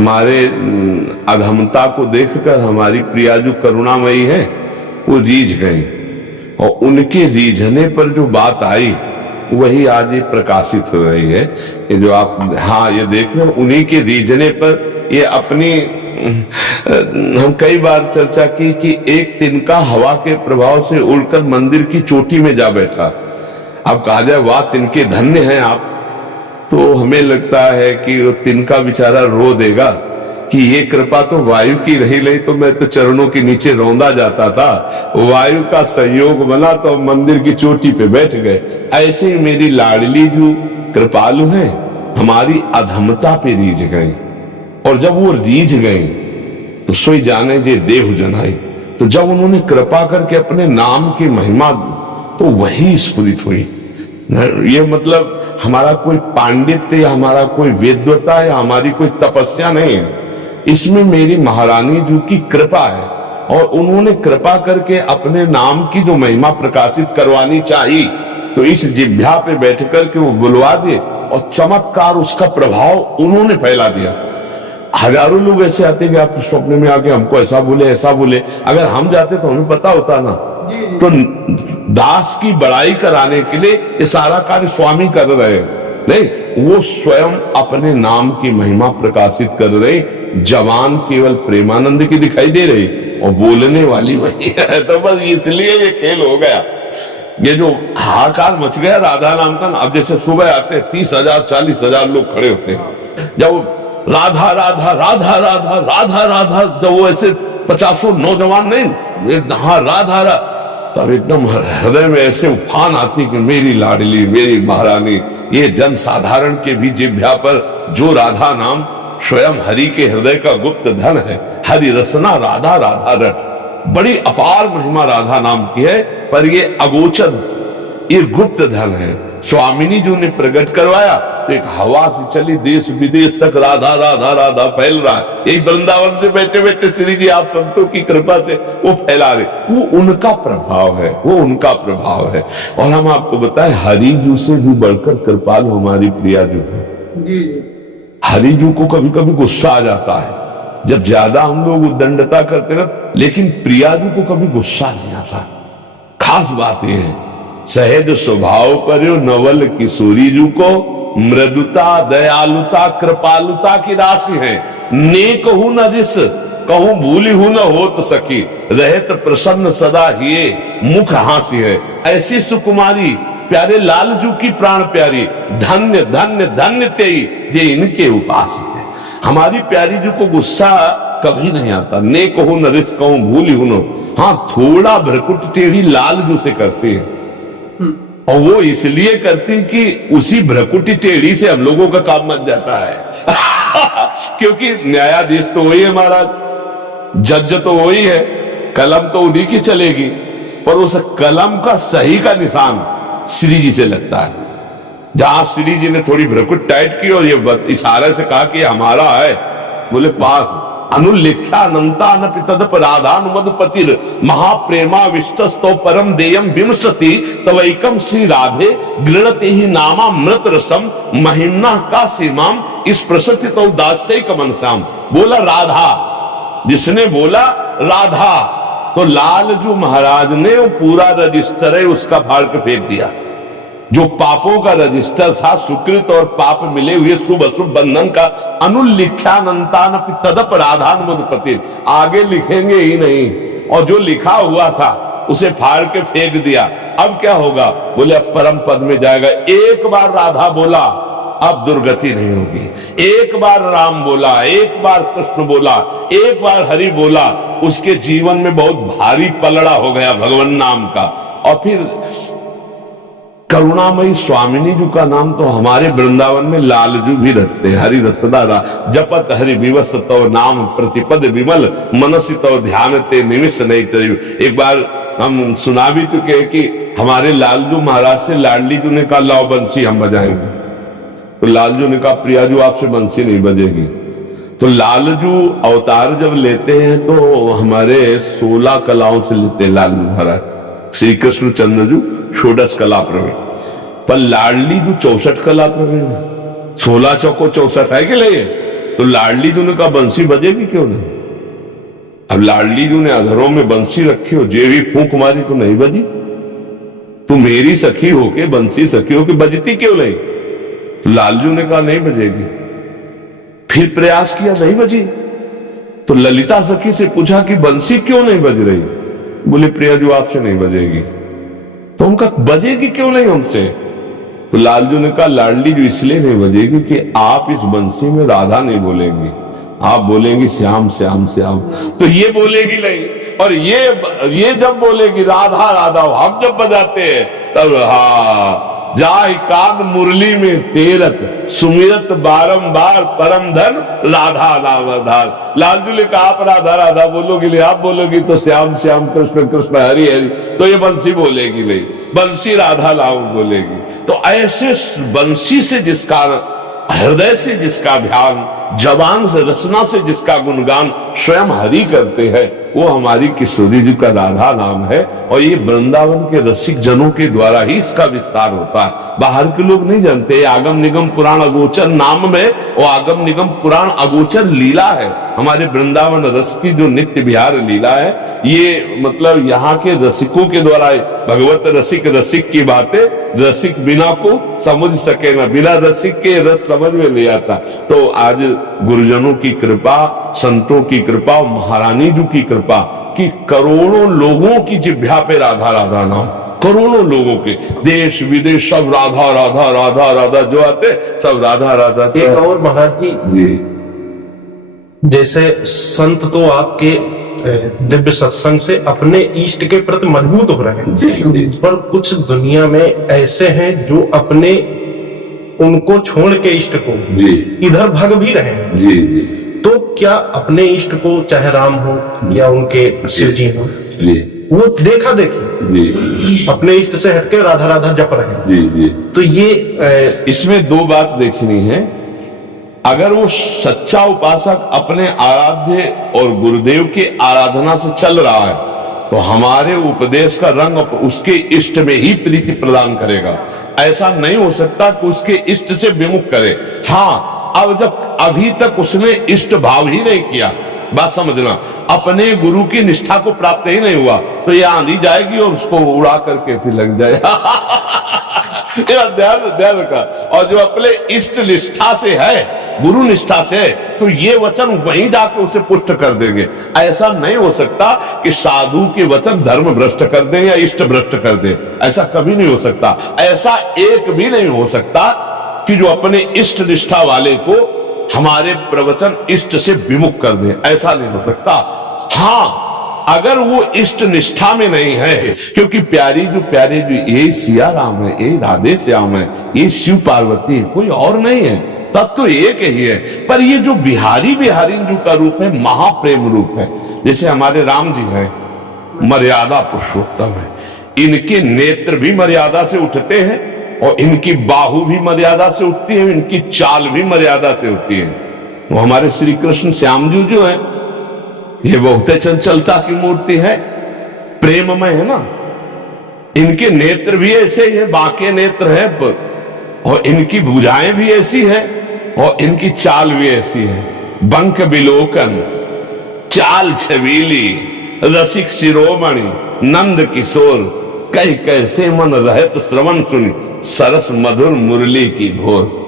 हमारे अधमता को देखकर हमारी प्रिया जो करुणामयी है वो रीझ गई, और उनके रीझने पर जो बात आई वही आज ये प्रकाशित हो रही है। ये जो आप ये देख रहे हो, उन्हीं के रीझने पर ये अपनी हम कई बार चर्चा की कि एक तिनका हवा के प्रभाव से उड़कर मंदिर की चोटी में जा बैठा। अब कहा जाए वाह तिनके धन्य हैं आप, तो हमें लगता है कि वो तिनका बेचारा रो देगा कि ये कृपा तो वायु की रही तो मैं तो चरणों के नीचे रौंदा जाता था, वायु का सहयोग बना तो मंदिर की चोटी पे बैठ गए। ऐसे ही मेरी लाडली जो कृपालु है हमारी अधमता पे रीझ गई, और जब वो रीझ गई तो सोई जाने जे देह जनाई। तो जब उन्होंने कृपा करके अपने नाम की महिमा तो वही स्फुरित हुई। ये मतलब हमारा कोई पांडित्य या हमारा कोई वेद्यता या हमारी कोई तपस्या नहीं है, इसमें मेरी महारानी जी की कृपा है, और उन्होंने कृपा करके अपने नाम की जो महिमा प्रकाशित करवानी चाहिए तो इस जिह्वा पे बैठ करके वो बुलवा दिए, और चमत्कार उसका प्रभाव उन्होंने फैला दिया। हजारों लोग ऐसे आते कि आपके स्वप्न में आके हमको ऐसा बोले ऐसा बोले, अगर हम जाते तो हमें पता होता ना। तो दास की बड़ाई कराने के लिए ये सारा कार्य स्वामी कर रहे नहीं, वो स्वयं अपने नाम की महिमा प्रकाशित कर रहे। जवान केवल प्रेमानंद की दिखाई दे रही और बोलने वाली वही है। तो बस इसलिए ये खेल हो गया, ये जो हाहाकार मच गया राधा नाम का। अब जैसे सुबह आते हैं 30,000 40,000 लोग खड़े होते हैं, जब राधा राधा राधा राधा राधा राधा, जब वो ऐसे 50 नौजवान नहीं राधा राधा, तब एकदम हृदय में ऐसे उफान आती कि मेरी लाडली मेरी महारानी। ये जन साधारण के भी जिह्वा पर जो राधा नाम स्वयं हरि के हृदय का गुप्त धन है। हरि रसना राधा राधा रट, बड़ी अपार महिमा राधा नाम की है, पर ये अगोचर ये गुप्त धन है। स्वामिनी जी ने प्रकट करवाया तो एक हवा से चली देश विदेश तक राधा राधा राधा फैल रहा है। यही वृंदावन से बैठे बैठे श्री जी आप संतों की कृपा से वो फैला रहे, वो उनका प्रभाव है, वो उनका प्रभाव है। और हम आपको बताएं हरि जू से भी बढ़कर कृपालु हमारी प्रिया जू है जी। हरि जू को कभी कभी गुस्सा आ जाता है जब ज्यादा हम लोग उद्दंडता करते ना, लेकिन प्रिया जू को कभी गुस्सा नहीं आता। खास बात यह है सहज स्वभाव पर नवल किशोरी जू को मृदुता दयालुता कृपालुता की राशि है। नेक हूं न रिस कहूं भूली हूं न होत सकी, रहत प्रसन्न सदा हिये मुख हासी है। ऐसी सुकुमारी प्यारे लालजू की प्राण प्यारी, धन्य धन्य धन्य तेई जे इनके उपास है। हमारी प्यारी जू को गुस्सा कभी नहीं आता। नेक हूं न रिस कहूं भूली हूं न, हाँ थोड़ा भ्रकुट टेढ़ी लालजू से करती है, और वो इसलिए करती कि उसी भ्रकुटी टेढ़ी से हम लोगों का काम बन जाता है। क्योंकि न्यायाधीश तो वही है महाराज, जज तो वही है, कलम तो उन्हीं की चलेगी, पर उस कलम का सही का निशान श्री जी से लगता है। जहां श्री जी ने थोड़ी भ्रकुट टाइट की और ये इशारे से कहा कि हमारा है, बोले पास अनुलिख्यानंतान तदप राधानुमदपतिर महाप्रेमा विष्टस्तो परम देयम विमसति तवैकम श्री राधे गृणते ही नामा मृत रसम महिम्ना का सीमाम इस प्रसति तो दास्यक मनसाम। बोला राधा, जिसने बोला राधा तो लालजू महाराज ने वो पूरा रजिस्टर है उसका फाड़ के फेंक दिया। जो पापों का रजिस्टर था, सुकृत और पाप मिले हुए शुभ अशुभ बंधन का, अनुलिख्यानंतान तदप राधानुमदपति, आगे लिखेंगे ही नहीं, और जो लिखा हुआ था उसे फाड़ के फेंक दिया। अब क्या होगा? बोले अब परम पद में जाएगा। एक बार राधा बोला अब दुर्गति नहीं होगी, एक बार राम बोला, एक बार कृष्ण बोला, एक बार हरि बोला, उसके जीवन में बहुत भारी पलड़ा हो गया भगवान नाम का। और फिर करुणामयी स्वामिनी जी का नाम तो हमारे वृंदावन में लालजू भी रटते हैं। हरि रसदा जपत हरि विवस तो नाम प्रतिपद विमल मनसी तो ध्यान ते निमिष नहीं टरियो। एक बार हम सुना भी चुके हैं कि हमारे लालजू महाराज से लाडली जी ने कहा लाओ बंसी हम बजाएंगे, तो लालजू ने कहा प्रियाजू आपसे बंसी नहीं बजेगी। तो लालजू अवतार जब लेते हैं तो हमारे 16 कलाओं से लेते हैं लालजू महाराज। श्री कृष्ण चंद्रजू षोडश कला प्रवीण, पर लाडली जो 64 कला प्रवीण, 16 चौको 64 है कि नहीं? तो लाडली जी ने कहा बंसी बजेगी क्यों नहीं। अब लाडली जी ने अधरों में बंसी रखी हो, जे भी फूंक मारी तो नहीं बजी। तू मेरी सखी होके, बंसी सखी होके बजती क्यों नहीं। तो लालजू ने कहा नहीं बजेगी। फिर प्रयास किया, नहीं बजी। तो ललिता सखी से पूछा कि बंसी क्यों नहीं बज रही। बोले प्रियाजू आपसे नहीं बजेगी। तो उनका बजेगी क्यों नहीं हमसे। तो लालजू ने कहा लाडली जो इसलिए नहीं बजेगी कि आप इस बंसी में राधा नहीं बोलेंगी, आप बोलेंगी श्याम श्याम श्याम, तो ये बोलेगी नहीं। और ये जब बोलेगी राधा राधा, हम जब बजाते हैं तब हा जाय कान मुरली में तेरत सुमिरत बारंबार परम धन राधा नामधार। लालजू ने कहा आप राधा राधा बोलोगी नहीं, आप बोलोगी तो श्याम श्याम कृष्ण कृष्ण हरि हरि, तो ये बंसी बोलेगी नहीं, बंसी राधा नाम बोलेगी। तो ऐसे बंसी से जिसका हृदय से जिसका ध्यान, जबान से रचना से जिसका गुणगान स्वयं हरि करते हैं, वो हमारी किशोरी जी का राधा नाम है। और ये वृंदावन के रसिक जनों के द्वारा ही इसका विस्तार होता है, बाहर के लोग नहीं जानते। आगम निगम पुराण अगोचर नाम में वो आगम निगम पुराण अगोचर लीला है। हमारे वृंदावन रस की जो नित्य विहार लीला है, ये मतलब यहाँ के रसिकों के द्वारा भगवत रसिक रसिक की बातें रसिक बिना को समझ सके ना, बिना रसिक के रस समझ में नहीं आता। तो आज गुरुजनों की कृपा, संतों की कृपा, महारानी जी की कृपा कि करोड़ों लोगों की जिह्वा पे राधा राधा नाम, करोड़ों लोगों के देश विदेश सब राधा राधा राधा राधा, जो आते सब राधा राधा। एक और महाराज जी, जैसे संत तो आपके दिव्य सत्संग से अपने इष्ट के प्रति मजबूत हो रहे हैं, पर कुछ दुनिया में ऐसे हैं जो अपने उनको छोड़ के इष्ट को इधर भाग भी रहे हैं। जी जी। तो क्या अपने इष्ट को, चाहे राम हो या उनके शिव जी हो, वो देखा देखी अपने इष्ट से हटके राधा राधा जप रहे हैं। जी जी। तो ये इसमें दो बात देखनी है। अगर वो सच्चा उपासक अपने आराध्य और गुरुदेव की आराधना से चल रहा है तो हमारे उपदेश का रंग उसके इष्ट में ही प्रीति प्रदान करेगा। ऐसा नहीं हो सकता कि उसके इष्ट से विमुख करे। हाँ, अब जब अभी तक उसने इष्ट भाव ही नहीं किया, बात समझना, अपने गुरु की निष्ठा को प्राप्त ही नहीं हुआ, तो ये आंधी जाएगी और उसको उड़ा करके फिर लग जाएगा। ध्यान रखा। और जो अपने इष्ट निष्ठा से है, गुरु निष्ठा से, तो ये वचन वहीं जाके उसे पुष्ट कर देंगे। ऐसा नहीं हो सकता कि साधु के वचन धर्म भ्रष्ट कर दें या इष्ट भ्रष्ट कर दें, ऐसा कभी नहीं हो सकता। ऐसा एक भी नहीं हो सकता कि जो अपने इष्ट निष्ठा वाले को हमारे प्रवचन इष्ट से विमुख कर दें, ऐसा नहीं हो सकता। हाँ, अगर वो इष्ट निष्ठा में नहीं है, क्योंकि प्यारे जो ये सिया राम है, ये राधे श्याम है, ये शिव पार्वती है, कोई और नहीं है, तब तो एक ही है। पर ये जो बिहारी जो का रूप है, महाप्रेम रूप है। जैसे हमारे राम जी हैं, मर्यादा पुरुषोत्तम है, इनके नेत्र भी मर्यादा से उठते हैं और इनकी बाहु भी मर्यादा से उठती है, इनकी चाल भी मर्यादा से उठती है। वो हमारे श्री कृष्ण श्याम जी जो है, ये बहुत चंचलता की मूर्ति है, प्रेममय है ना। इनके नेत्र भी ऐसे ही है, बाके नेत्र है, और इनकी भुजाएं भी ऐसी है और इनकी चाल भी ऐसी है। बंक बिलोकन, चाल छबीली, रसिक शिरोमणि, नंद किशोर, कई कैसे मन रहत श्रवण सुनी, सरस मधुर मुरली की भोर।